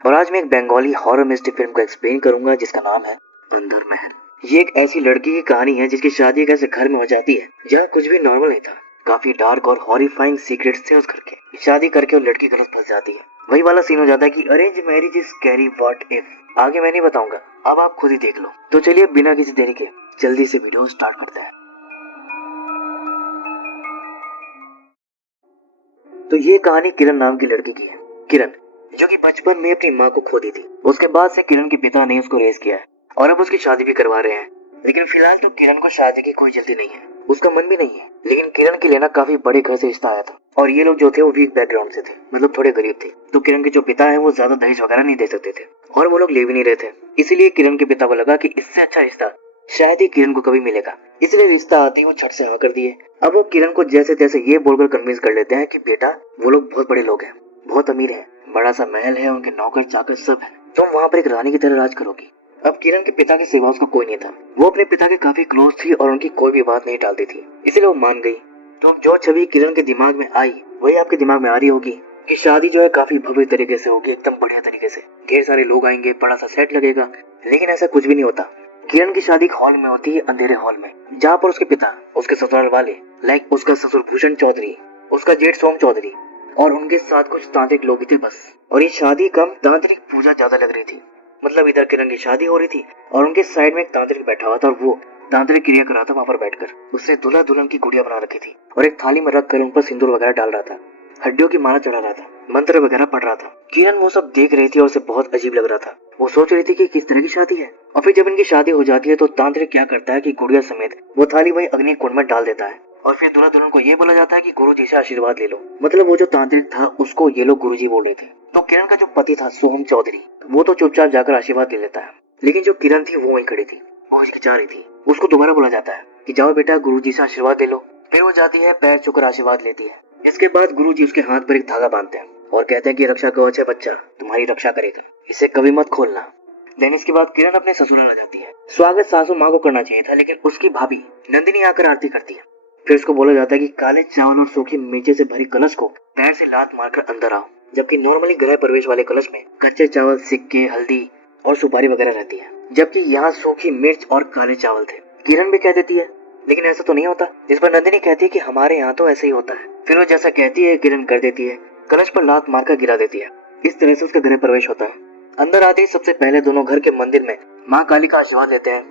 और आज मैं एक बंगाली हॉरर मिस्ट्री फिल्म को एक्सप्लेन करूंगा जिसका नाम है अंदर महल। ये एक ऐसी लड़की की कहानी है जिसकी शादी एक ऐसे घर में हो जाती है जहाँ कुछ भी नॉर्मल नहीं था। काफी डार्क और हॉरिफाइंग सीक्रेट्स थे उस घर के। शादी करके वो लड़की गलत फंस जाती है। वही वाला सीन हो जाता है कि arrange marriage is scary what if. आगे मैं नहीं बताऊंगा, अब आप खुद ही देख लो। तो चलिए बिना किसी देरी के जल्दी से वीडियो स्टार्ट करते हैं। तो ये कहानी किरण नाम की लड़की की है। किरण जो कि बचपन में अपनी माँ को खो दी थी। उसके बाद से किरण के पिता ने उसको रेज किया है और अब उसकी शादी भी करवा रहे हैं। लेकिन फिलहाल तो किरण को शादी की कोई जल्दी नहीं है, उसका मन भी नहीं है। लेकिन किरण के लिए ना काफी बड़े घर से रिश्ता आया था और ये लोग जो थे वो वीक बैकग्राउंड से थे, मतलब थोड़े गरीब थे। तो किरण के जो पिता है वो ज्यादा दहेज वगैरह नहीं दे सकते थे और वो लोग ले भी नहीं रहे थे। इसीलिए किरण के पिता को लगा कि इससे अच्छा रिश्ता शायद ही किरण को कभी मिलेगा। इसलिए रिश्ता आते ही वो छठ से हाँ कर दिए। अब वो किरण को जैसे तैसे ये बोलकर कन्विंस कर लेते हैं कि बेटा वो लोग बहुत बड़े लोग हैं, बहुत अमीर हैं, बड़ा सा महल है, उनके नौकर चाकर सब है, तुम वहाँ पर एक रानी की तरह राज करोगी। अब किरण के पिता के सिवा उसका कोई नहीं था। वो अपने पिता के काफी क्लोज थी और उनकी कोई भी बात नहीं टालती थी, इसलिए वो मान गई। तो जो छवि किरण के दिमाग में आई वही आपके दिमाग में आ रही होगी कि शादी जो है काफी भव्य तरीके से होगी, एकदम बढ़िया तरीके से, ढेर सारे लोग आएंगे, बड़ा सा सेट लगेगा। लेकिन ऐसा कुछ भी नहीं होता। किरण की शादी एक हॉल में होती है, अंधेरे हॉल में, जहाँ पर उसके पिता, उसके ससुराल वाले, लाइक उसका ससुर भूषण चौधरी, उसका जेठ सोम चौधरी और उनके साथ कुछ तांत्रिक लोग थे बस। और ये शादी कम तांत्रिक पूजा ज्यादा लग रही थी। मतलब इधर किरण की शादी हो रही थी और उनके साइड में एक तांत्रिक बैठा हुआ था और वो तांत्रिक क्रिया कर रहा था वहां पर बैठकर। उससे दूल्हा दुल्हन की गुड़िया बना रखी थी और एक थाली में रखकर उन पर सिंदूर वगैरह डाल रहा था, हड्डियों की माला चढ़ा रहा था, मंत्र वगैरह पढ़ रहा था। किरण वो सब देख रही थी और उसे बहुत अजीब लग रहा था। वो सोच रही थी कि किस तरह की शादी है। और फिर जब इनकी शादी हो जाती है तो तांत्रिक क्या करता है कि गुड़िया समेत वो थाली वही अग्नि कुंड में डाल देता है और फिर दूल्हा दुल्हन को ये बोला जाता है कि गुरुजी से आशीर्वाद ले लो। मतलब वो जो तांत्रिक था उसको ये लोग गुरुजी बोल रहे थे। तो किरण का जो पति था सोहम चौधरी, वो तो चुपचाप जाकर आशीर्वाद ले लेता है। लेकिन जो किरण थी वो वहीं खड़ी थी, वो हिचकिचा रही थी। उसको दोबारा बोला जाता है कि जाओ बेटा गुरुजी से आशीर्वाद ले लो। फिर वो जाती है, पैर छूकर आशीर्वाद लेती है। इसके बाद गुरुजी उसके हाथ पर एक धागा बांधते हैं और कहते हैं कि रक्षा कवच है बच्चा, तुम्हारी रक्षा करेगा, इसे कभी मत खोलना। देन इसके बाद किरण अपने ससुराल आ जाती है। स्वागत सासू माँ को करना चाहिए था, लेकिन उसकी भाभी नंदिनी आकर आरती करती है। फिर उसको बोला जाता है कि काले चावल और सूखी मिर्ची से भरी कलश को पैर से लात मारकर अंदर आओ। जबकि नॉर्मली गृह प्रवेश वाले कलश में कच्चे चावल, सिक्के, हल्दी और सुपारी वगैरह रहती है, जबकि यहाँ सूखी मिर्च और काले चावल थे। किरण भी कह देती है लेकिन ऐसा तो नहीं होता। जिस पर नंदिनी कहती है कि हमारे यहाँ तो ऐसे ही होता है। फिर वो जैसा कहती है किरण कर देती है, कलश पर लात मारकर गिरा देती है। इस तरह से उसका गृह प्रवेश होता है। अंदर आते ही सबसे पहले दोनों घर के मंदिर में माँ काली का आशीर्वाद लेते हैं,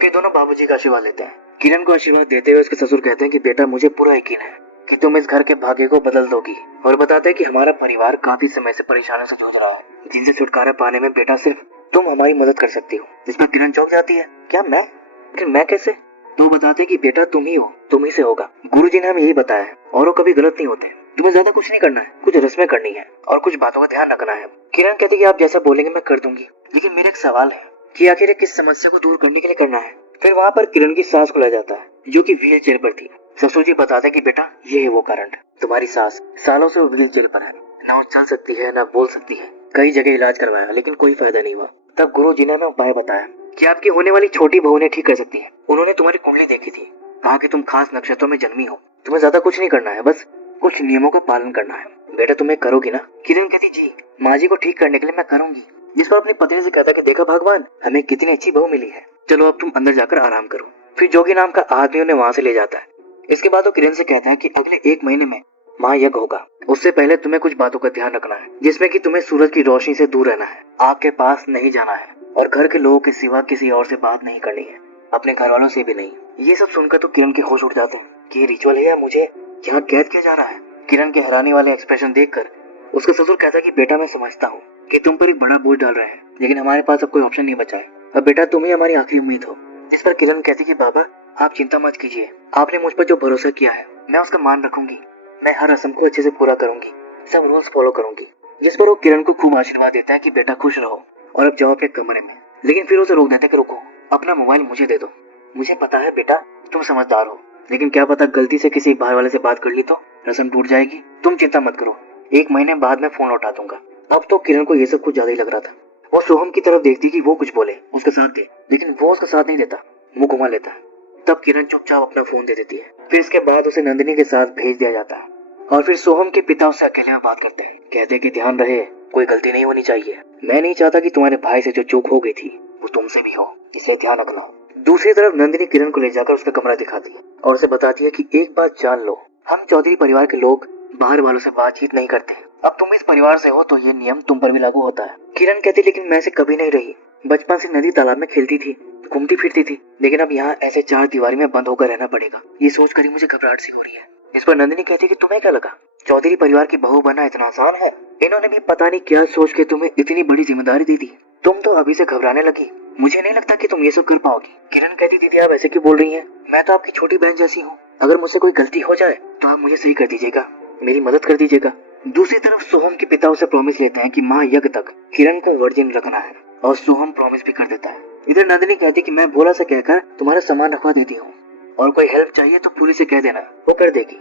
फिर दोनों बाबूजी का आशीर्वाद लेते हैं। किरण को आशीर्वाद देते हुए उसके ससुर कहते हैं कि बेटा मुझे पूरा यकीन है कि तुम इस घर के भाग्य को बदल दोगी, और बताते हैं कि हमारा परिवार काफी समय से परेशानियों से जूझ रहा है, जिनसे छुटकारा पाने में बेटा सिर्फ तुम हमारी मदद कर सकती हो। जिस पर किरण चौंक जाती है, क्या मैं? लेकिन मैं कैसे? तो बताते हैं कि बेटा तुम ही हो, तुम ही से होगा। गुरुजी ने हमें यही बताया है और वो कभी गलत नहीं होते। तुम्हें ज्यादा कुछ नहीं करना है, कुछ रस्में करनी है और कुछ बातों का ध्यान रखना है। किरण कहती है कि आप जैसा बोलेंगे मैं कर दूंगी, लेकिन मेरा एक सवाल है कि आखिर किस समस्या को दूर करने के लिए करना है। फिर वहाँ पर किरण की सास को लाया जाता है जो कि व्हील चेयर पर थी। ससुर जी बताते हैं कि बेटा ये है वो कारण, तुम्हारी सास सालों से व्हील चेयर पर है, ना वो चल सकती है ना बोल सकती है। कई जगह इलाज करवाया लेकिन कोई फायदा नहीं हुआ। तब गुरु जी ने हमें उपाय बताया कि आपकी होने वाली छोटी बहू ने ठीक कर सकती है। उन्होंने तुम्हारी कुंडली देखी थी, कहा कि तुम खास नक्षत्रों में जन्मी हो, तुम्हें ज्यादा कुछ नहीं करना है, बस कुछ नियमों का पालन करना है। बेटा तुम्हें करोगी ना? किरण कहती जी माँ जी को ठीक करने के लिए मैं करूंगी। जिस पर अपनी पत्नी से कहता कि देखा भगवान हमें कितनी अच्छी बहू मिली है, चलो अब तुम अंदर जाकर आराम करो। फिर जोगी नाम का आदमी उन्हें वहां से ले जाता है। इसके बाद वो किरण से कहता है कि अगले 1 महीने में महायज्ञ होगा, उससे पहले तुम्हें कुछ बातों का ध्यान रखना है, जिसमें कि तुम्हें सूरज की रोशनी से दूर रहना है, आग के पास नहीं जाना है और घर के लोगों के सिवा किसी और से बात नहीं करनी है, अपने घर वालों से भी नहीं। ये सब सुनकर तो किरण के होश उड़ जाते हैं कि ये रिचुअल है या मुझे यहाँ कैद किया जा रहा है। किरण के हैरानी वाले एक्सप्रेशन देखकर उसका ससुर कहता है कि बेटा मैं समझता हूँ कि तुम पर एक बड़ा बोझ डाल रहे हैं, लेकिन हमारे पास अब कोई ऑप्शन नहीं बचा है। अब बेटा तुम ही हमारी आखिरी उम्मीद हो। जिस पर किरण कहती कि बाबा आप चिंता मत कीजिए, आपने मुझ पर जो भरोसा किया है मैं उसका मान रखूंगी, मैं हर रस्म को अच्छे से पूरा करूंगी, सब रूल्स फॉलो करूंगी। जिस पर वो किरण को खूब आशीर्वाद देता है कि बेटा खुश रहो और अब जाओ अपने कमरे में। लेकिन फिर उसे रोक देते कि रुको, अपना मोबाइल मुझे दे दो। मुझे पता है बेटा तुम समझदार हो, लेकिन क्या पता गलती से किसी बाहर वाले से बात कर ली तो रस्म टूट जाएगी। तुम चिंता मत करो, 1 महीने बाद मैं फोन उठा दूंगा। अब तो किरण को ये सब कुछ ज्यादा ही लग रहा था। वो सोहम की तरफ देखती कि वो कुछ बोले, उसका साथ दे, लेकिन वो उसका साथ नहीं देता, मुंह घुमा लेता है। तब किरण चुपचाप अपना फोन दे देती है। फिर इसके बाद उसे नंदिनी के साथ भेज दिया जाता है और फिर सोहम के पिता उससे अकेले में बात करते हैं, कहते हैं कि ध्यान रहे कोई गलती नहीं होनी चाहिए। मैं नहीं चाहता कि तुम्हारे भाई से जो चूक हो गई थी वो तुमसे भी हो, इसलिए ध्यान रखना। दूसरी तरफ नंदिनी किरण को ले जाकर उसका कमरा दिखाती है और उसे बताती है कि एक बात जान लो, हम चौधरी परिवार के लोग बाहर वालों से बातचीत नहीं करते। अब तुम इस परिवार से हो तो ये नियम तुम पर भी लागू होता है। किरण कहती लेकिन मैं से कभी नहीं रही, बचपन से नदी तालाब में खेलती थी, घूमती फिरती थी, लेकिन अब यहाँ ऐसे चार दीवारी में बंद होकर रहना पड़ेगा, ये सोचकर ही मुझे घबराहट सी हो रही है। इस पर नंदिनी कहती कि तुम्हें क्या लगा चौधरी परिवार की बहू बनना इतना आसान है? इन्होंने भी पता नहीं क्या सोच के तुम्हें इतनी बड़ी जिम्मेदारी दी थी, तुम तो अभी से घबराने लगी। मुझे नहीं लगता कि तुम ये सब कर पाओगी। किरण कहती दीदी आप ऐसे क्यों बोल रही हैं? मैं तो आपकी छोटी बहन जैसी हूँ, अगर मुझसे कोई गलती हो जाए तो आप मुझे सही कर दीजिएगा, मेरी मदद कर दीजिएगा। दूसरी तरफ सोहम के पिता उसे प्रॉमिस लेते हैं कि महायज्ञ तक किरण को वर्जिन रखना है और सोहम प्रॉमिस भी कर देता है। इधर नंदिनी कहती कि मैं भोला से कहकर तुम्हारा सामान रखवा देती हूँ और कोई हेल्प चाहिए तो फूली से कह देना, वो कर देगी।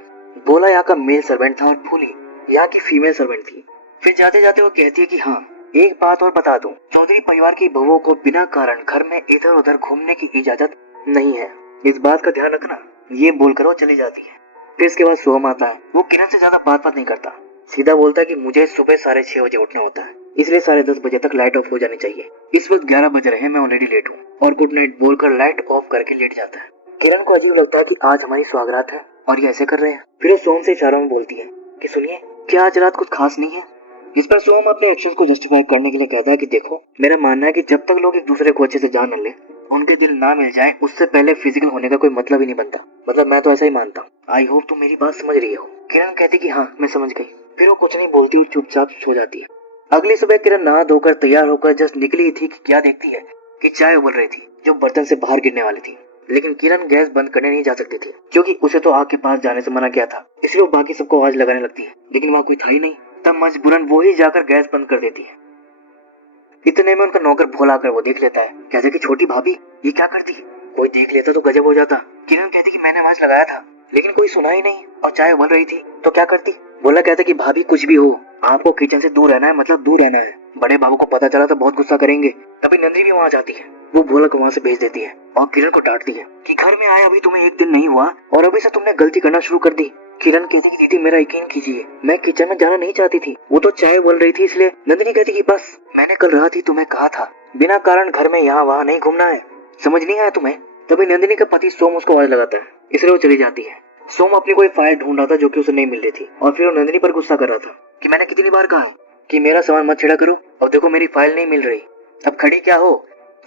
भोला यहाँ का मेल सर्वेंट था और फूली यहाँ की फीमेल सर्वेंट थी। फिर जाते जाते वो कहती है कि हाँ एक बात और बता दूं, चौधरी परिवार की बहुओं को बिना कारण घर में इधर उधर घूमने की इजाजत नहीं है, इस बात का ध्यान रखना। ये बोलकर वो चली जाती है। फिर इसके बाद सोहम आता है। वो किरण से ज्यादा बात नहीं करता, सीधा बोलता है कि मुझे सुबह 6:30 बजे उठना होता है, इसलिए 10:30 बजे तक लाइट ऑफ हो जानी चाहिए। इस वक्त 11 बज रहे हैं, मैं ऑलरेडी लेट हूँ, और गुड नाइट बोलकर लाइट ऑफ करके लेट जाता है। किरण को अजीब लगता है कि आज हमारी सौगात है और ये ऐसे कर रहे हैं। फिर वो सोहम से इशारों में बोलती है कि सुनिए क्या आज रात कुछ खास नहीं है? इस पर सोहम अपने एक्शन को जस्टिफाई करने के लिए कहता है कि देखो मेरा मानना है कि जब तक लोग एक दूसरे को अच्छे से जान न ले, उनके दिल ना मिल जाए, उससे पहले फिजिकल होने का कोई मतलब ही नहीं बनता। मतलब मैं तो ऐसा ही मानता हूँ। आई होप तुम मेरी बात समझ रही हो। किरण कहती कि हाँ मैं समझ गई। फिर वो कुछ नहीं बोलती और चुपचाप सो जाती है। अगली सुबह किरण नहा धोकर तैयार होकर जस्ट निकली थी कि क्या देखती है कि चाय उबल रही थी जो बर्तन से बाहर गिरने वाली थी। लेकिन किरण गैस बंद करने नहीं जा सकती थी क्योंकि उसे तो आग के पास जाने से मना किया था, इसलिए वो बाकी सबको आवाज लगाने लगती है, लेकिन वहाँ कोई था ही नहीं। तब मजबूरन वो ही जाकर गैस बंद कर देती है। इतने में उनका नौकर भोला आकर वो देख लेता है। कहते कि छोटी भाभी ये क्या करती? कोई देख लेता तो गजब हो जाता। किरण कहती कि मैंने आवाज लगाया था लेकिन कोई सुना ही नहीं और चाय उबल रही थी तो क्या करती? भोला कहता कि भाभी कुछ भी हो, आपको किचन से दूर रहना है, मतलब दूर रहना है। बड़े बाबू को पता चला तो बहुत गुस्सा करेंगे। तभी नंदिनी भी वहाँ जाती है। वो भोला को वहाँ से भेज देती है और किरण को डांटती है कि घर में आए अभी तुम्हें 1 दिन नहीं हुआ और अभी से तुमने गलती करना शुरू कर दी। किरण कहती कि दीदी मेरा यकीन कीजिए, मैं किचन में जाना नहीं चाहती थी, वो तो चाय उबल रही थी इसलिए। नंदिनी कहती कि बस मैंने कल रात ही तुम्हें कहा था बिना कारण घर में यहाँ वहाँ नहीं घूमना है, समझ नहीं आया तुम्हें? तभी नंदिनी का पति सोम उसको आवाज लगाता है, इसलिए वो चली जाती है। सोम अपनी कोई फाइल ढूंढ रहा था जो कि उसे नहीं मिल रही थी और फिर वो नंदिनी पर गुस्सा कर रहा था कि मैंने कितनी बार कहा है कि मेरा सामान मत छेड़ा करो, अब देखो मेरी फाइल नहीं मिल रही, अब खड़ी क्या हो,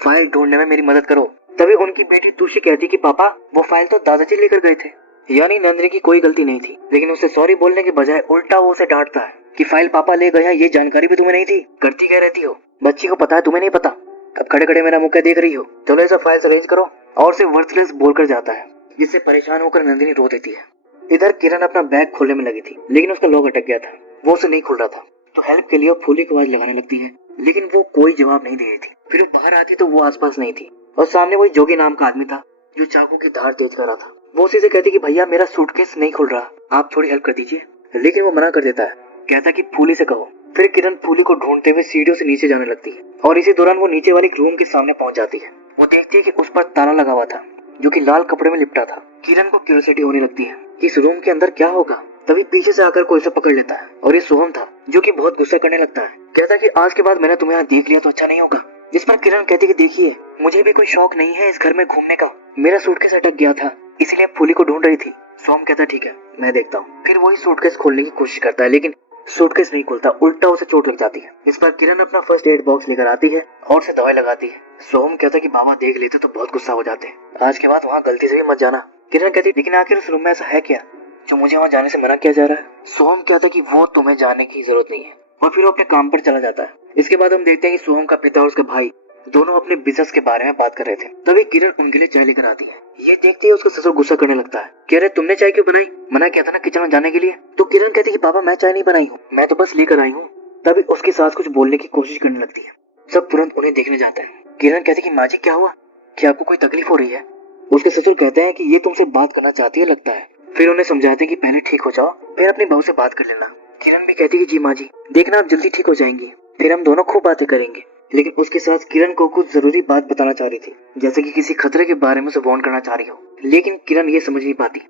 फाइल ढूंढने में मेरी मदद करो। तभी उनकी बेटी तुलसी कहती कि पापा वो फाइल तो दादाजी लेकर गए थे। यानी नंदिनी की कोई गलती नहीं थी, लेकिन उसे सॉरी बोलने के बजाय उल्टा वो उसे डांटता है कि फाइल पापा ले गए हैं, ये जानकारी भी तुम्हें नहीं थी, करती क्या रहती हो, बच्ची को पता है तुम्हें नहीं पता, अब खड़े खड़े मेरा मुंह क्या देख रही हो, चलो ऐसा फाइल अरेंज करो। और उसे वर्थलेस बोलकर जाता है जिससे परेशान होकर नंदिनी रो देती है। इधर किरण अपना बैग खोलने में लगी थी लेकिन उसका लॉक अटक गया था, वो उसे नहीं खुल रहा था। तो हेल्प के लिए वो फूली को आवाज लगाने लगती है लेकिन वो कोई जवाब नहीं दे रही थी। फिर वो बाहर आती तो वो आसपास नहीं थी और सामने वही जोगी नाम का आदमी था जो चाकू की धार तेज कर रहा था। वो उसी से कहती कि भैया मेरा सूटकेस नहीं खुल रहा, आप थोड़ी हेल्प कर दीजिए, लेकिन वो मना कर देता है, कहता कि फूली से कहो। फिर किरण फूली को ढूंढते हुए सीढ़ियों से नीचे जाने लगती है और इसी दौरान वो नीचे वाली रूम के सामने पहुंच जाती है। वो देखती है कि उस पर ताला लगा हुआ था जो कि लाल कपड़े में लिपटा था। किरण को क्यूरियोसिटी होने लगती है कि इस रूम के अंदर क्या होगा। तभी पीछे से आकर कोई उसे पकड़ लेता है और ये सोहम था जो कि बहुत गुस्सा करने लगता है, कहता कि आज के बाद मैंने तुम्हें यहाँ देख लिया तो अच्छा नहीं होगा। जिस पर किरण कहती कि देखिए मुझे भी कोई शौक नहीं है इस घर में घूमने का, मेरा सूटकेस अटक गया था इसलिए फूली को ढूंढ रही थी। सोहम कहता ठीक है मैं देखता हूँ। फिर वही सूटकेस खोलने की कोशिश करता है लेकिन सूटकेस नहीं खुलता, उल्टा उसे चोट लग जाती है। इस पर किरण अपना फर्स्ट एड बॉक्स लेकर आती है और उसे दवाई लगाती है। सोहम कहता कि बाबा देख लेते तो बहुत गुस्सा हो जाते, आज के बाद वहाँ गलती से भी मत जाना। किरण कहती लेकिन आखिर उस रूम में ऐसा है क्या जो मुझे वहाँ जाने से मना किया जा रहा है? सोहम कहता कि वो तुम्हें जाने की जरूरत नहीं है और फिर वो अपने काम पर चला जाता है। इसके बाद हम देखते हैं कि सोहम का पिता और उसका भाई दोनों अपने बिजनेस के बारे में बात कर रहे थे। तभी किरण उनके लिए चाय लेकर आती है। ये देखते ही उसका ससुर गुस्सा करने लगता है, कह रहे तुमने चाय क्यों बनाई, मना किया था ना किचन में जाने के लिए। तो किरण कहती कि पापा मैं चाय नहीं बनाई हूँ, मैं तो बस लेकर आई हूँ। तभी उसकी सास कुछ बोलने की कोशिश करने लगती है। सब तुरंत उन्हें देखने जाते हैं। किरण कहती कि माँ जी क्या हुआ, क्या आपको कोई तकलीफ हो रही है? उसके ससुर कहते हैं कि ये तुमसे बात करना चाहती है लगता है। फिर उन्हें समझाते हैं कि पहले ठीक हो जाओ फिर अपनी बहू से बात कर लेना। किरण भी कहती कि जी माँ जी देखना आप जल्दी ठीक हो जाएंगी, फिर हम दोनों खूब बातें करेंगे। लेकिन उसके साथ किरण को कुछ जरूरी बात बताना चाह रही थी, जैसे कि किसी खतरे के बारे में उसे वार्न करना चाह रही हो, लेकिन किरण ये समझ नहीं पाती।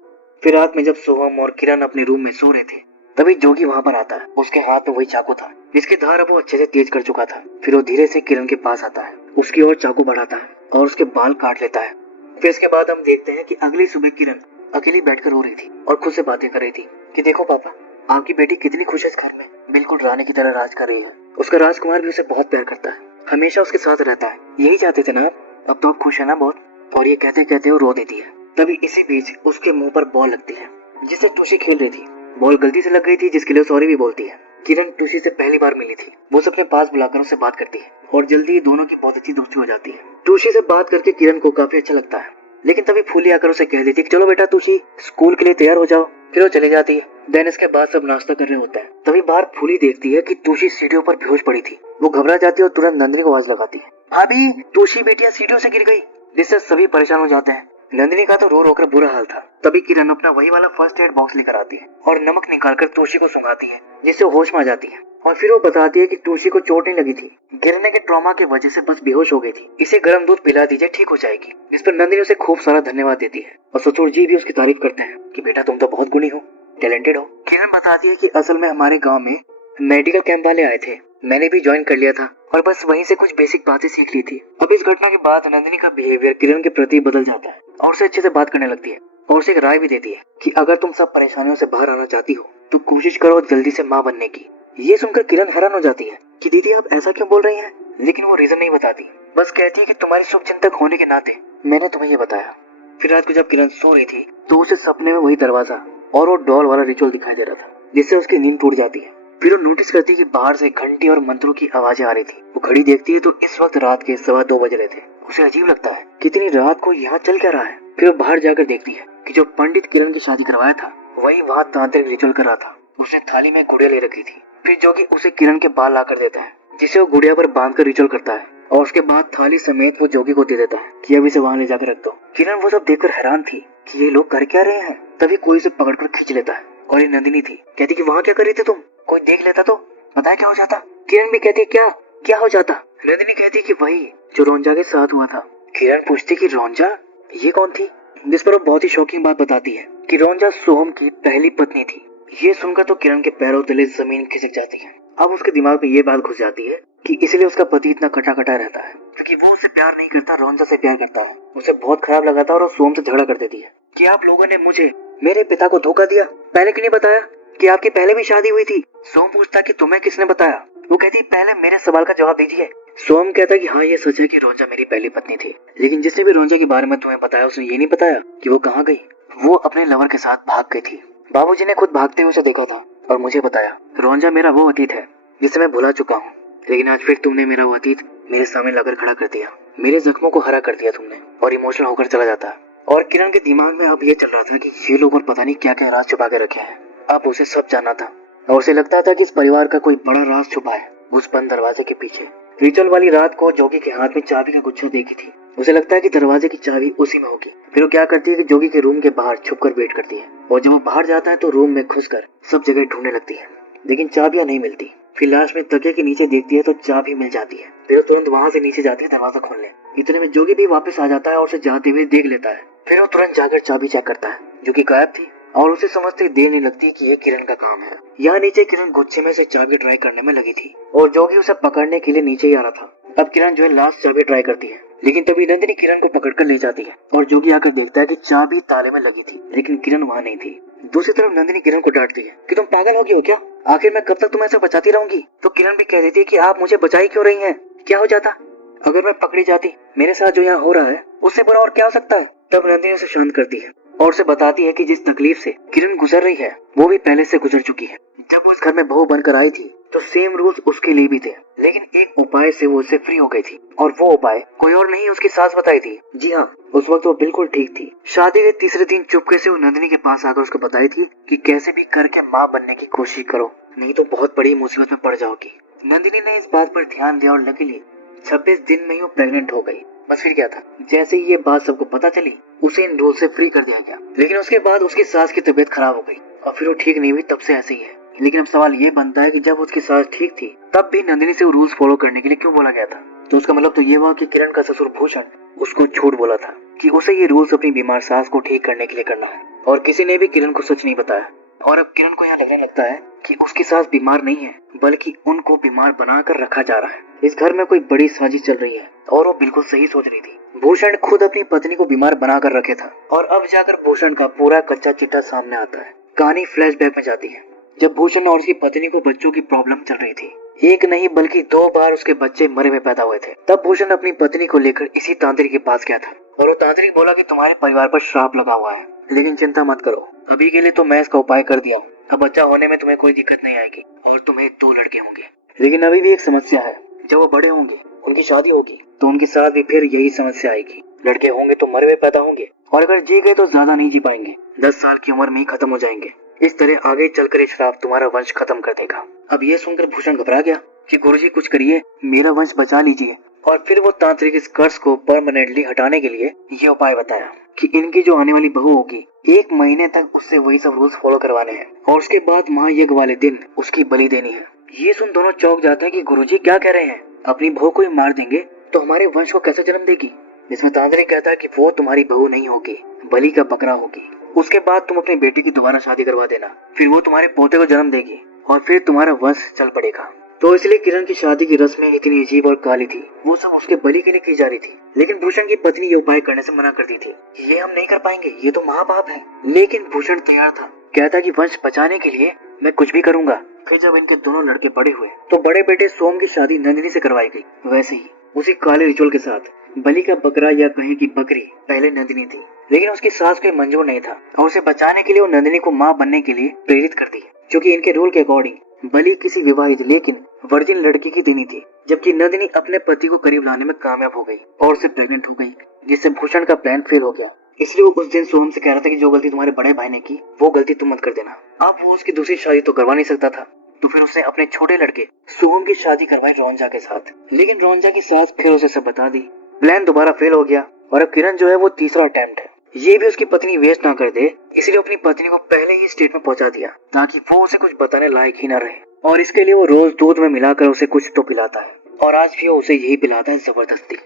फिर रात में जब सोहम और किरण अपने रूम में सो रहे थे तभी जोगी वहाँ पर आता है। उसके हाथ में वही चाकू था जिसकी धार अब वो अच्छे से तेज कर चुका था। फिर वो धीरे से किरण के पास आता है, उसकी ओर चाकू बढ़ाता है और उसके बाल काट लेता है। फिर इसके बाद हम देखते हैं कि अगली सुबह किरण अकेली बैठकर रो रही थी और खुद से बातें कर रही थी कि देखो पापा, आपकी बेटी कितनी खुश है इस घर में, बिल्कुल रानी की तरह राज कर रही है। उसका राजकुमार भी उसे बहुत प्यार करता है, हमेशा उसके साथ रहता है। यही चाहते थे ना आप? अब तो आप खुश है ना बहुत? और ये कहते कहते वो रो देती है। तभी इसी बीच उसके मुंह पर बॉल लगती है जिससे टूशी खेल रही थी। बॉल गलती से लग गई थी जिसके लिए सॉरी भी बोलती है। किरण टूशी से पहली बार मिली थी, वो सबके पास बुलाकर उससे बात करती है और जल्दी ही दोनों की बहुत अच्छी दोस्ती हो जाती है। टूशी से बात करके किरण को काफी अच्छा लगता है, लेकिन तभी फूली आकर उसे कह देती है कि चलो बेटा टूशी, स्कूल के लिए तैयार हो जाओ। फिर वो चली जाती है। देन इसके बाद सब नाश्ता कर रहे होता है। तभी बाहर फूली देखती है कि टूशी सीढ़ियों पर बेहोश पड़ी थी। वो घबरा जाती है और तुरंत नंदिनी को आवाज लगाती है, भाभी टूशी बेटिया सीढ़ियों से गिर गई, जिससे सभी परेशान हो जाते हैं। नंदिनी का तो रो रो कर बुरा हाल था। तभी किरण अपना वही वाला फर्स्ट एड बॉक्स लेकर आती है और नमक निकालकर टूशी को सुंघाती है जिससे होश में आ जाती है। और फिर वो बताती है कि टूशी को चोट नहीं लगी थी, गिरने के ट्रॉमा की वजह से बस बेहोश हो गई थी, इसे गर्म दूध पिला दीजिए ठीक हो जाएगी। जिस पर नंदिनी उसे खूब सारा धन्यवाद देती है और ससुर जी भी उसकी तारीफ करते हैं कि बेटा तुम तो बहुत गुणी हो, टैलेंटेड हो। किरण बताती है कि असल में हमारे गाँव में मेडिकल कैंप वाले आए थे, मैंने भी ज्वाइन कर लिया था और बस वहीं से कुछ बेसिक बातें सीख ली थी। अब इस घटना के बाद नंदिनी का बिहेवियर किरण के प्रति बदल जाता है और उसे अच्छे से बात करने लगती है और उसे एक राय भी देती है कि अगर तुम सब परेशानियों से बाहर आना चाहती हो तो कोशिश करो जल्दी से माँ बनने की। ये सुनकर किरण हैरान हो जाती है कि दीदी आप ऐसा क्यों बोल रही हैं, लेकिन वो रीजन नहीं बताती, बस कहती है कि तुम्हारी शुभचिंतक होने के नाते मैंने तुम्हें ये बताया। फिर रात को जब किरण सो रही थी तो उसे सपने में वही दरवाजा और वो डॉल वाला रिचुअल दिखाई दे रहा था जिससे उसकी नींद टूट जाती है। फिर वो नोटिस करती है कि बाहर से घंटी और मंत्रों की आवाजें आ रही थी। वो घड़ी देखती है तो इस वक्त रात के 2:15 बज रहे थे। उसे अजीब लगता है कितनी रात को यहाँ चल क्या रहा है। फिर वो बाहर जाकर देखती है कि जो पंडित किरण की शादी करवाया था वही वहाँ तांत्रिक रिचुअल कर रहा था। उसने थाली में गुड़िया ले रखी थी। फिर जोगी उसे किरण के बाल ला कर देता है जिसे वो गुड़िया पर बांध कर रिचुअल करता है और उसके बाद थाली समेत वो जोगी को दे देता है कि अब इसे वहाँ ले जाकर रख दो। किरण वो सब देखकर हैरान थी कि ये लोग कर क्या रहे हैं। तभी कोई उसे पकड़कर खींच लेता है और ये नंदिनी थी। कहती कि वहाँ क्या कर रही थी तुम, कोई देख लेता तो पता है क्या हो जाता। किरण भी कहती क्या क्या हो जाता। नंदिनी कहती कि वही जो रोंजा के साथ हुआ था। किरण पूछती कि रोंजा ये कौन थी, जिस पर वो बहुत ही शॉकिंग बात बताती है कि रोंजा सोहम की पहली पत्नी थी। ये सुनकर तो किरण के पैरों तले जमीन खिसक जाती है। अब उसके दिमाग में ये बात घुस जाती है कि इसलिए उसका पति इतना कटा कटा रहता है क्योंकि वो उससे प्यार नहीं करता, रोंजा से प्यार करता है। उसे बहुत खराब लगा था और वो सोहम से झगड़ा कर देती है कि आप लोगों ने मुझे मेरे पिता को धोखा दिया, पहले क्यों नहीं बताया कि आपकी पहले भी शादी हुई थी। सोम पूछता कि तुम्हें किसने बताया। वो कहती पहले मेरे सवाल का जवाब दीजिए। सोम कहता कि हाँ ये सच है कि रोंजा मेरी पहली पत्नी थी, लेकिन जिसने भी रोंजा के बारे में तुम्हें बताया उसने ये नहीं बताया कि वो कहाँ गई। वो अपने लवर के साथ भाग गई थी। बाबूजी ने खुद भागते हुए उसे देखा था और मुझे बताया रोंजा मेरा वो अतीत है जिसे मैं भुला चुका हूँ, लेकिन आज फिर तुमने मेरा वो अतीत मेरे सामने लाकर खड़ा कर दिया। मेरे जख्मों को हरा कर दिया तुमने। और इमोशनल होकर चला जाता है। और किरण के दिमाग में अब ये चल रहा था कि ये लोग और पता नहीं क्या क्या राज छुपा के रखे हैं। अब उसे सब जानना था और उसे लगता था कि इस परिवार का कोई बड़ा राज छुपा है उस बंद दरवाजे के पीछे। रिचुअल वाली रात को जोगी के हाथ में चाबी का गुच्छा देखी थी। उसे लगता है कि दरवाजे की चाबी उसी में होगी। फिर वो क्या करती है कि जोगी के रूम के बाहर छुप कर वेट करती है और जब वो बाहर जाता है तो रूम में घुसकर सब जगह ढूंढने लगती है, लेकिन चाबियां नहीं मिलती। फिर लास्ट में तकिए के नीचे देखती है तो चाबी मिल जाती है। फिर वो तुरंत वहां से नीचे जाती है दरवाजा खोलने। इतने में जोगी भी वापस आ जाता है और उसे जाते हुए देख लेता है। फिर वो तुरंत जाकर चाबी चेक करता है जो कि गायब थी और उसे समझते देर नहीं लगती कि यह किरण का काम है। यहाँ नीचे किरण गुच्छे में से चाबी ट्राई करने में लगी थी और जोगी उसे पकड़ने के लिए नीचे ही आ रहा था। अब किरण जो है लास्ट चाबी ट्राई करती है, लेकिन तभी नंदिनी किरण को पकड़कर ले जाती है और जोगी आकर देखता है कि चाबी ताले में लगी थी, लेकिन किरण वहाँ नहीं थी। दूसरी तरफ नंदिनी किरण को डांटती है कि तुम पागल हो गई हो क्या, आखिर मैं कब तक तुम्हें ऐसे बचाती रहूंगी। तो किरण भी कह देती है कि आप मुझे बचाई क्यों रही हैं, क्या हो जाता अगर मैं पकड़ी जाती। मेरे साथ जो यहाँ हो रहा है उससे बुरा और क्या हो सकता। तब नंदिनी उसे शांत करती है और उसे बताती है कि जिस तकलीफ से किरण गुजर रही है वो भी पहले से गुजर चुकी है। जब वो इस घर में बहू बनकर आई थी तो सेम रूल्स उसके लिए भी थे, लेकिन एक उपाय से वो उससे फ्री हो गई थी और वो उपाय कोई और नहीं उसकी सास बताई थी। जी हाँ, उस वक्त वो बिल्कुल ठीक थी। शादी के तीसरे दिन चुपके से वो नंदिनी के पास आकर उसको बताई थी कि कैसे भी करके माँ बनने की कोशिश करो, नहीं तो बहुत बड़ी मुसीबत में पड़ जाओगी। नंदिनी ने इस बात पर ध्यान दिया और लकीली 26 दिन में ही वो प्रेग्नेंट हो गई। बस फिर क्या था, जैसे ही ये बात सबको पता चली उसे इन रूल से फ्री कर दिया गया। लेकिन उसके बाद उसकी सास की तबीयत खराब हो गई और फिर वो ठीक नहीं हुई, तब से ऐसे ही है। लेकिन अब सवाल ये बनता है कि जब उसकी सास ठीक थी तब भी नंदिनी से वो रूल्स फॉलो करने के लिए क्यों बोला गया था। तो उसका मतलब तो ये हुआ कि किरण का ससुर भूषण उसको झूठ बोला था कि उसे ये रूल्स अपनी बीमार सास को ठीक करने के लिए करना है और किसी ने भी किरण को सच नहीं बताया और अब किरण को यहाँ लगने लगता है कि उसकी सास बीमार नहीं है, बल्कि उनको बीमार बनाकर रखा जा रहा है। इस घर में कोई बड़ी साजिश चल रही है और वो बिल्कुल सही सोच रही थी। भूषण खुद अपनी पत्नी को बीमार बनाकर रखे था और अब जाकर भूषण का पूरा कच्चा चिट्ठा सामने आता है। कहानी फ्लैशबैक में जाती है जब भूषण और उसकी पत्नी को बच्चों की प्रॉब्लम चल रही थी। एक नहीं बल्कि 2 बार उसके बच्चे मरे हुए पैदा हुए थे। तब भूषण अपनी पत्नी को लेकर इसी तांत्रिक के पास गया था और वो तांत्रिक बोला कि तुम्हारे परिवार पर श्राप लगा हुआ है, लेकिन चिंता मत करो, अभी के लिए तो मैं इसका उपाय कर दिया हूँ। अब बच्चा होने में तुम्हें कोई दिक्कत नहीं आएगी और तुम्हें 2 लड़के होंगे। लेकिन अभी भी एक समस्या है, जब वो बड़े होंगे, उनकी शादी होगी, तो उनके साथ भी फिर यही समस्या आएगी। लड़के होंगे तो मरे हुए पैदा होंगे और अगर जी गए तो ज्यादा नहीं जी पाएंगे, 10 साल की उम्र में ही खत्म हो जाएंगे। इस तरह आगे चलकर ये श्राप तुम्हारा वंश खत्म कर देगा। अब ये सुनकर भूषण घबरा गया कि गुरुजी कुछ करिए, मेरा वंश बचा लीजिए। और फिर वो तांत्रिक इस कर्ज को परमानेंटली हटाने के लिए ये उपाय बताया कि इनकी जो आने वाली बहू होगी, 1 महीने तक उससे वही सब रूल्स फॉलो करवाने हैं और उसके बाद महायज्ञ वाले दिन उसकी बलि देनी है। ये सुन दोनों चौंक जाते हैं कि गुरुजी क्या कह रहे हैं, अपनी बहू को ही मार देंगे तो हमारे वंश को कैसे जन्म देगी। जिसमें तांत्रिक कहता है कि वो तुम्हारी बहू नहीं होगी, बलि का बकरा होगी। उसके बाद तुम अपनी बेटी की दोबारा शादी करवा देना, फिर वो तुम्हारे पोते को जन्म देगी और फिर तुम्हारा वंश चल पड़ेगा। तो इसलिए किरण की शादी की रस्में इतनी अजीब और काली थी, वो सब उसके बलि के लिए की जा रही थी। लेकिन भूषण की पत्नी ये उपाय करने से मना करती थी, ये हम नहीं कर पाएंगे, ये तो महापाप है। लेकिन भूषण तैयार था, कहता कि वंश बचाने के लिए मैं कुछ भी करूंगा। फिर जब इनके दोनों लड़के बड़े हुए तो बड़े बेटे सोम की शादी नंदिनी से करवाई गई। वैसे ही उसी काले रिचुअल के साथ बलि का बकरा या कहें की बकरी पहले नंदिनी थी, लेकिन उसकी सास को मंजूर नहीं था और उसे बचाने के लिए वो नंदिनी को मां बनने के लिए प्रेरित कर दी, क्योंकि इनके रूल के अकॉर्डिंग बलि किसी विवाहित लेकिन वर्जिन लड़की की देनी थी। जबकि नंदिनी अपने पति को करीब लाने में कामयाब हो गई और उसे प्रेग्नेंट हो गई, जिससे भूषण का प्लान फेल हो गया। इसलिए वो उस दिन सोहम से कह रहा था कि जो गलती तुम्हारे बड़े भाई ने की वो गलती तुम मत कर देना। अब वो उसकी दूसरी शादी तो करवा नहीं सकता था, तो फिर उसने अपने छोटे लड़के सोहम की शादी करवाई रोंजा के साथ। लेकिन रोंजा की सास फिर उसे सब बता दी, प्लान दोबारा फेल हो गया और अब किरण जो है वो तीसरा अटेम्प्ट है। ये भी उसकी पत्नी वेस्ट ना कर दे, इसलिए अपनी पत्नी को पहले ही स्टेट में पहुंचा दिया ताकि वो उसे कुछ बताने लायक ही न रहे। और इसके लिए वो रोज दूध में मिलाकर उसे कुछ तो पिलाता है और आज भी वो उसे यही पिलाता है जबरदस्ती।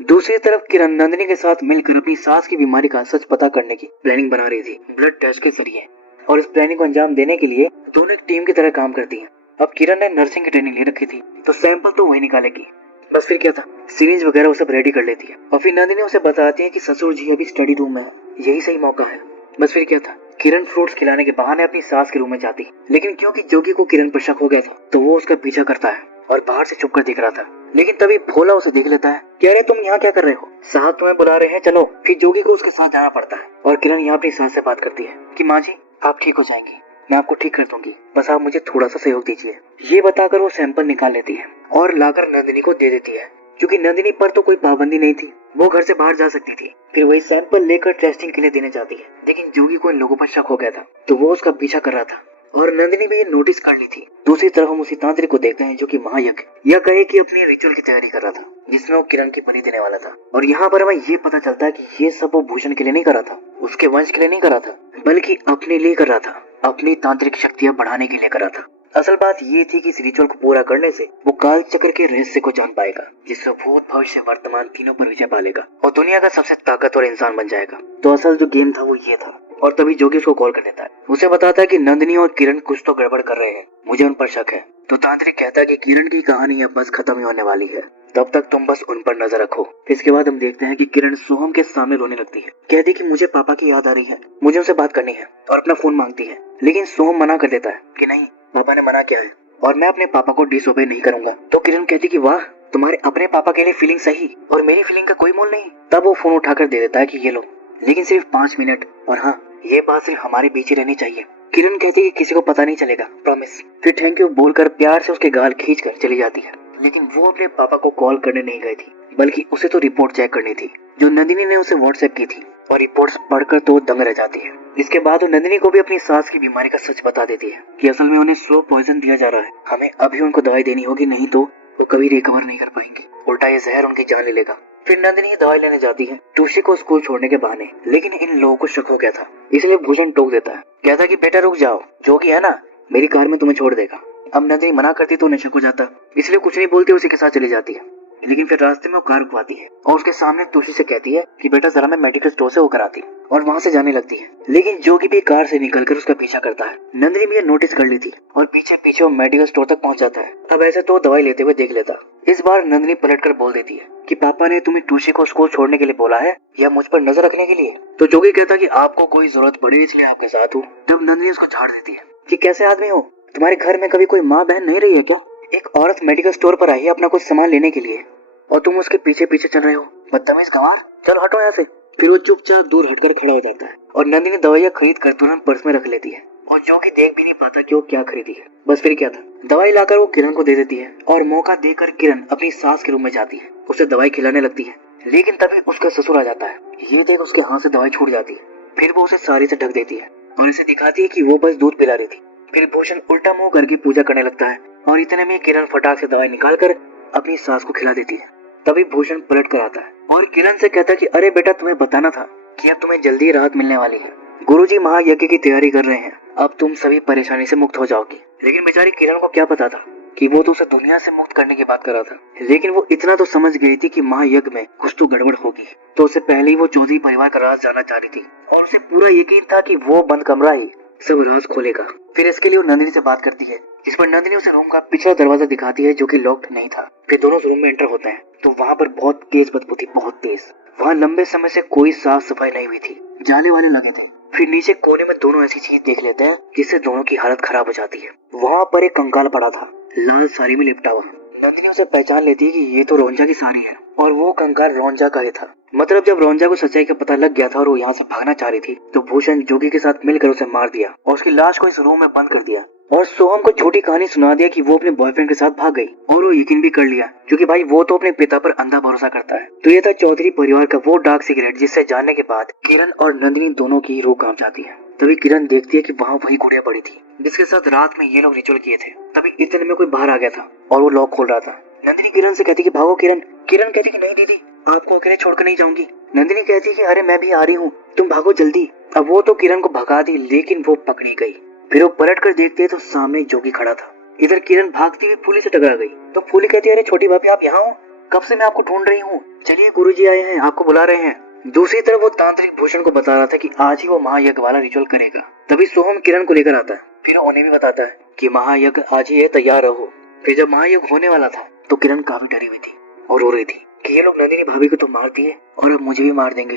दूसरी तरफ किरण नंदिनी के साथ मिलकर अपनी सास की बीमारी का सच पता करने की प्लानिंग बना रही थी ब्लड टेस्ट के जरिए, और इस प्लानिंग को अंजाम देने के लिए दोनों एक टीम की तरह काम करती हैं। अब किरण ने नर्सिंग की ट्रेनिंग ले रखी थी तो सैंपल तो वही निकालेगी, बस फिर क्या था, सिरिंज वगैरह वो सब रेडी कर लेती है। और फिर नंदिनी उसे बताती है कि ससुर जी अभी स्टडी रूम में है, यही सही मौका है। बस फिर क्या था, किरण फ्रूट्स खिलाने के बहाने अपनी सास के रूम में जाती, लेकिन क्योंकि जोगी को किरण पर शक हो गया था तो वो उसका पीछा करता है और बाहर से छुपकर देख रहा था। लेकिन तभी भोला उसे देख लेता है, कह रहे तुम यहाँ क्या कर रहे हो, साहब तुम्हें बुला रहे हैं, चलो। फिर जोगी को उसके साथ जाना पड़ता है और किरण यहाँ अपनी सास से बात करती है कि माँ जी आप ठीक हो जाएंगी, मैं आपको ठीक कर दूंगी, बस आप मुझे थोड़ा सा सहयोग दीजिए। ये बताकर वो सैंपल निकाल लेती है और लाकर नंदिनी को दे देती है। क्योंकि नंदिनी पर तो कोई पाबंदी नहीं थी, वो घर से बाहर जा सकती थी। फिर वही सैंपल लेकर टेस्टिंग के लिए देने जाती है, लेकिन जोगी को इन लोगों पर शक हो गया था तो वो उसका पीछा कर रहा था और नंदिनी भी ये नोटिस कर ली थी। दूसरी तरफ हम उसी तांत्रिक को देखते हैं जो कि महायज्ञ या कहे कि अपनी रिचुअल की तैयारी कर रहा था, जिसमें वो किरण की बलि देने वाला था। और यहाँ पर हमें ये पता चलता है कि ये सब वो भूषण के लिए नहीं कर रहा था, उसके वंश के लिए नहीं कर रहा था, बल्कि अपने लिए कर रहा था, अपनी तांत्रिक शक्तियां बढ़ाने के लिए कर रहा था। असल बात ये थी कि इस रिचुअल को पूरा करने से वो काल चक्र के रहस्य को जान पाएगा, जिससे भूत भविष्य वर्तमान तीनों पर विजय पा लेगा और दुनिया का सबसे ताकतवर इंसान बन जाएगा। तो असल जो गेम था वो ये था। और तभी जोगी उसको कॉल कर देता है, उसे बताता है कि नंदिनी और किरण कुछ तो गड़बड़ कर रहे हैं, मुझे उन पर शक है। तो तांत्रिक कहता है कि किरण की कहानी अब बस खत्म ही होने वाली है, तब तक तुम बस उन पर नजर रखो। इसके बाद हम देखते हैं कि किरण सोहम के सामने रोने लगती है, कहती कि मुझे पापा की याद आ रही है, मुझे उनसे बात करनी है और अपना फोन मांगती है। लेकिन सोहम मना कर देता है कि नहीं, पापा ने मना किया है और मैं अपने पापा को डिसओबे नहीं करूंगा। तो किरण कहती कि वाह, तुम्हारे अपने पापा के लिए फीलिंग सही और मेरी फीलिंग का कोई मोल नहीं। तब वो फोन उठाकर दे देता है कि ये लो, लेकिन सिर्फ 5 मिनट, और हाँ ये बात सिर्फ हमारे बीच ही रहनी चाहिए। किरण कहती है कि किसी को पता नहीं चलेगा, प्रॉमिस। फिर थैंक यू बोलकर प्यार से उसके गाल खींचकर चली जाती है। लेकिन वो अपने पापा को कॉल करने नहीं गई थी, बल्कि उसे तो रिपोर्ट चेक करनी थी जो नंदिनी ने उसे व्हाट्सएप की थी, और रिपोर्ट्स पढ़कर तो दंग रह जाती है। इसके बाद वो नंदिनी को भी अपनी सास की बीमारी का सच बता देती है कि असल में उन्हें स्लो पॉइजन दिया जा रहा है, हमें अभी उनको दवाई देनी होगी, नहीं तो वो कभी रिकवर नहीं कर पाएंगे, उल्टा ये जहर उनकी जान ले लेगा। फिर नंदिनी दवाई लेने जाती है टूशी को स्कूल छोड़ने के बहाने, लेकिन इन लोगों को शक हो गया था, इसलिए भूषण टोक देता है, कहता कि बेटा रुक जाओ, जोगी है ना मेरी कार में तुम्हें छोड़ देगा। अब नंदिनी मना करती तो उन्हें शक हो जाता, इसलिए कुछ नहीं बोलती उसी के साथ चली जाती है। लेकिन फिर रास्ते में वो कार रुकवाती है और उसके सामने तुलसी से कहती है कि बेटा जरा मैं मेडिकल स्टोर से होकर आती, और वहाँ से जाने लगती है। लेकिन जोगी भी कार से निकलकर उसका पीछा करता है। नंदिनी भी ये नोटिस कर ली थी और पीछे पीछे वो मेडिकल स्टोर तक पहुंच जाता है। अब ऐसे तो दवाई लेते हुए देख लेता। इस बार नंदिनी पलटकर बोल देती है कि पापा ने तुम्हें तुलसी को स्कूल छोड़ने के लिए बोला है या मुझ पर नजर रखने के लिए? तो जोगी कहता कि आपको कोई जरूरत पड़ी इसलिए आपके साथ हूँ। तब नंदिनी उसको झाड़ देती है कि कैसे आदमी हो, तुम्हारे घर में कभी कोई माँ बहन नहीं रही है क्या? एक औरत मेडिकल स्टोर पर आई है अपना कुछ सामान लेने के लिए और तुम उसके पीछे पीछे चल रहे हो, बदतमीज गंवार, चलो हटो यहाँ से। फिर वो चुपचाप दूर हटकर खड़ा हो जाता है और नंदिनी दवाइयाँ खरीद कर तुरंत पर्स में रख लेती है और जोगी देख भी नहीं पाता कि वो क्या खरीदी है। बस फिर क्या था, दवाई लाकर वो किरण को दे देती है और मौका देकर किरण अपनी सास के रूम में जाती है, उसे दवाई खिलाने लगती है। लेकिन तभी उसका ससुर आ जाता है। ये देख उसके हाथ से दवाई छूट जाती है। फिर वो उसे साड़ी से ढक देती है और इसे दिखाती है कि वो बस दूध पिला रही थी। फिर भूषण उल्टा मुंह करके पूजा करने लगता है और इतने में किरण फटाक से दवाई निकाल कर अपनी सास को खिला देती है। तभी भूषण पलट कर आता है और किरण से कहता है कि अरे बेटा, तुम्हें बताना था कि अब तुम्हें जल्दी राहत मिलने वाली है। गुरुजी महायज्ञ की तैयारी कर रहे हैं, अब तुम सभी परेशानी से मुक्त हो जाओगी। लेकिन बेचारी किरण को क्या पता था कि वो तो उसे दुनिया से मुक्त करने की बात कर रहा था। लेकिन वो इतना तो समझ गई थी कि महायज्ञ में कुछ तो गड़बड़ होगी, तो उससे पहले ही वो चौधरी परिवार का राज जानना चाह रही थी और उसे पूरा यकीन था कि वो बंद कमरा ही सब राज खोलेगा। फिर इसके लिए वो नंदिनी से बात करती है, जिस पर नंदिनी उसे रूम का पिछला दरवाजा दिखाती है जो कि लॉक्ड नहीं था। फिर दोनों रूम में एंटर होते हैं तो वहाँ पर बहुत तेज बदबू थी, बहुत तेज। वहाँ लंबे समय से कोई साफ सफाई नहीं हुई थी, जाले वाले लगे थे। फिर नीचे कोने में दोनों ऐसी चीज देख लेते हैं जिससे दोनों की हालत खराब हो जाती है। वहाँ पर एक कंकाल पड़ा था, लाल साड़ी में लिपटा हुआ। नंदिनी उसे पहचान लेती है कि ये तो रोंजा की साड़ी है और वो कंकाल रोंजा का ही था। मतलब जब रोंजा को सच्चाई का पता लग गया था और वो यहाँ से भागना चाह रही थी तो भूषण जोगी के साथ मिलकर उसे मार दिया और उसकी लाश को इस रूम में बंद कर दिया और सोहम को झूठी कहानी सुना दिया कि वो अपने बॉयफ्रेंड के साथ भाग गई। और वो यकीन भी कर लिया क्योंकि भाई वो तो अपने पिता पर अंधा भरोसा करता है। तो ये था चौधरी परिवार का वो डार्क सीक्रेट जिससे जानने के बाद किरण और नंदिनी दोनों की रूह कांप जाती है। तभी किरण देखती है कि वहाँ वही गुड़िया पड़ी थी जिसके साथ रात में ये लोग रिचुअल किए थे। तभी इतने में कोई बाहर आ गया था और वो लॉक खोल रहा था। नंदिनी किरण से कहती कि भागो किरण। किरण कहती कि नहीं दीदी, आपको अकेले छोड़कर नहीं जाऊंगी। नंदिनी कहती कि अरे मैं भी आ रही हूँ, तुम भागो जल्दी। अब वो तो किरण को भगा दी लेकिन वो पकड़ी गई। फिर वो पलट कर देखते तो सामने जोगी खड़ा था। इधर किरण भागती हुई फूली से टकरा गई तो फूली कहती है, अरे छोटी भाभी आप यहाँ हो, कब से मैं आपको ढूंढ रही हूँ, चलिए गुरुजी आए हैं, आपको बुला रहे हैं। दूसरी तरफ वो तांत्रिक भूषण को बता रहा था कि आज ही वो महायज्ञ वाला रिचुअल करेगा। तभी सोहम किरण को लेकर आता है। फिर उन्हें भी बताता है कि महायज्ञ आज ही है, तैयार रहो। फिर जब महायज्ञ होने वाला था तो किरण काफी डरी हुई थी और रो रही थी कि ये लोग नंदिनी भाभी को तो मार दिए और अब मुझे भी मार देंगे।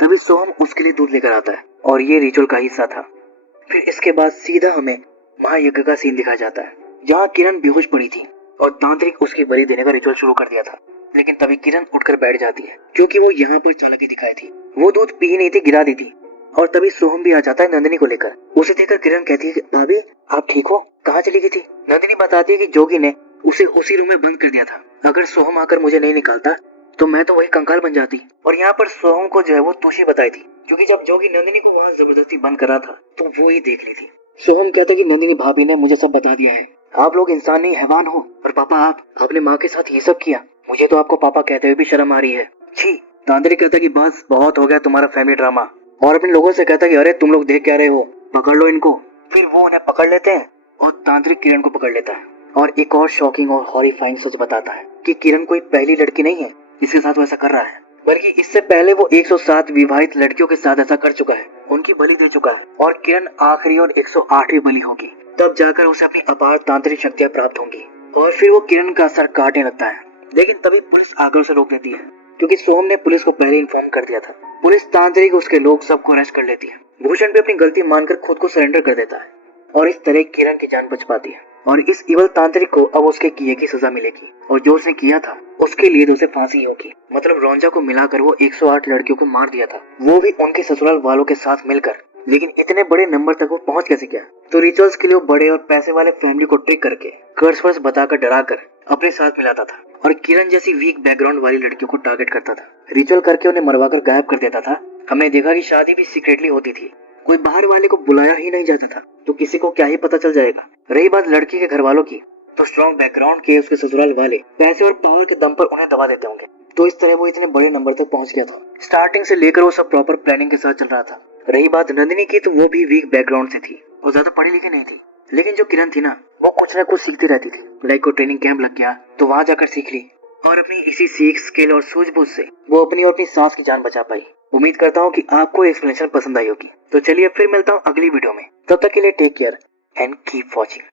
तभी सोहम उसके लिए दूध लेकर आता है और ये रिचुअल का हिस्सा था। फिर इसके बाद सीधा हमें महायज्ञ का सीन दिखाया जाता है जहाँ किरण बेहोश पड़ी थी और तांत्रिक उसकी बलि देने का रिचुअल शुरू कर दिया था। लेकिन तभी किरण उठकर बैठ जाती है क्योंकि वो यहाँ पर चालाकी दिखाई थी, वो दूध पी नहीं थी, गिरा दी थी। और तभी सोहम भी आ जाता है नंदिनी को लेकर। उसे देखकर किरण कहती है कि भाभी आप ठीक हो, कहाँ चली गई थी? नंदिनी बताती है कि जोगी ने उसे उसी रूम में बंद कर दिया था, अगर सोहम आकर मुझे नहीं निकालता तो मैं तो वही कंकाल बन जाती। और यहाँ पर सोहम को जो है वो तुलसी बताई थी क्योंकि जब जोगी नंदिनी को वहाँ जबरदस्ती बंद करा था तो वो ही देख ली थी। सोहम कहता कि नंदिनी भाभी ने मुझे सब बता दिया है, आप लोग इंसान नहीं हैवान हो। और पापा आप अपने माँ के साथ ये सब किया, मुझे तो आपको पापा कहते हुए भी शर्म आ रही है, छी। तांत्रिक कहता कि बस बहुत हो गया तुम्हारा फैमिली ड्रामा और अपने लोगों से कहता कि अरे तुम लोग देख क्या रहे हो, पकड़ लो इनको। फिर वो उन्हें पकड़ लेते हैं और तांत्रिक किरण को पकड़ लेता है और एक और शॉकिंग और हॉरिफाइंग सच बताता है कि किरण कोई पहली लड़की नहीं है इसके साथ वैसा कर रहा है, बल्कि इससे पहले वो 107 विवाहित लड़कियों के साथ ऐसा कर चुका है, उनकी बलि दे चुका है और किरण आखिरी और 108वीं बलि होगी। तब जाकर उसे अपनी अपार तांत्रिक शक्तियां प्राप्त होंगी और फिर वो किरण का सर काटने लगता है। लेकिन तभी पुलिस आकर उसे रोक देती है क्योंकि सोहम ने पुलिस को पहले इन्फॉर्म कर दिया था। पुलिस, तांत्रिक, उसके लोग सबको अरेस्ट कर लेती है। भूषण भी अपनी गलती मानकर खुद को सरेंडर कर देता है और इस तरह किरण की जान बच पाती है और इस इवल तांत्रिक को अब उसके किए की सजा मिलेगी और जो उसने किया था उसके लिए तो उसे फांसी होगी। मतलब रोंजा को मिलाकर वो 108 लड़कियों को मार दिया था, वो भी उनके ससुराल वालों के साथ मिलकर। लेकिन इतने बड़े नंबर तक वो पहुंच कैसे गया? तो रिचुअल्स के लिए वो बड़े और पैसे वाले फैमिली को ट्रिक करके, कर्ज वर्ज बताकर, डराकर अपने साथ मिलाता था और किरण जैसी वीक बैकग्राउंड वाली लड़कियों को टारगेट करता था। रिचुअल करके उन्हें मरवाकर गायब कर देता था। हमने देखा कि शादी भी सीक्रेटली होती थी, कोई बाहर वाले को बुलाया ही नहीं जाता था, तो किसी को क्या ही पता चल जाएगा। रही बात लड़की के घर वालों की, तो स्ट्रॉन्ग बैकग्राउंड के उसके ससुराल वाले पैसे और पावर के दम पर उन्हें दबा देते होंगे। तो इस तरह वो इतने बड़े नंबर तक पहुंच गया था। स्टार्टिंग से लेकर वो सब प्रॉपर प्लानिंग के साथ चल रहा था। रही बात नंदिनी की, तो वो भी वीक बैकग्राउंड से थी, वो ज्यादा पढ़ी लिखी नहीं थी। लेकिन जो किरण थी ना, वो कुछ न कुछ सीखती रहती थी। लाइक को ट्रेनिंग कैंप लग गया तो वहां जाकर सीख ली और अपनी इसी सीख, स्किल और सूझबूझ से वो अपनी और अपनी सास की जान बचा पाई। उम्मीद करता हूँ कि आपको एक्सप्लेनेशन पसंद आई होगी। तो चलिए फिर मिलता हूँ अगली वीडियो में। तब तक के लिए take care and keep watching.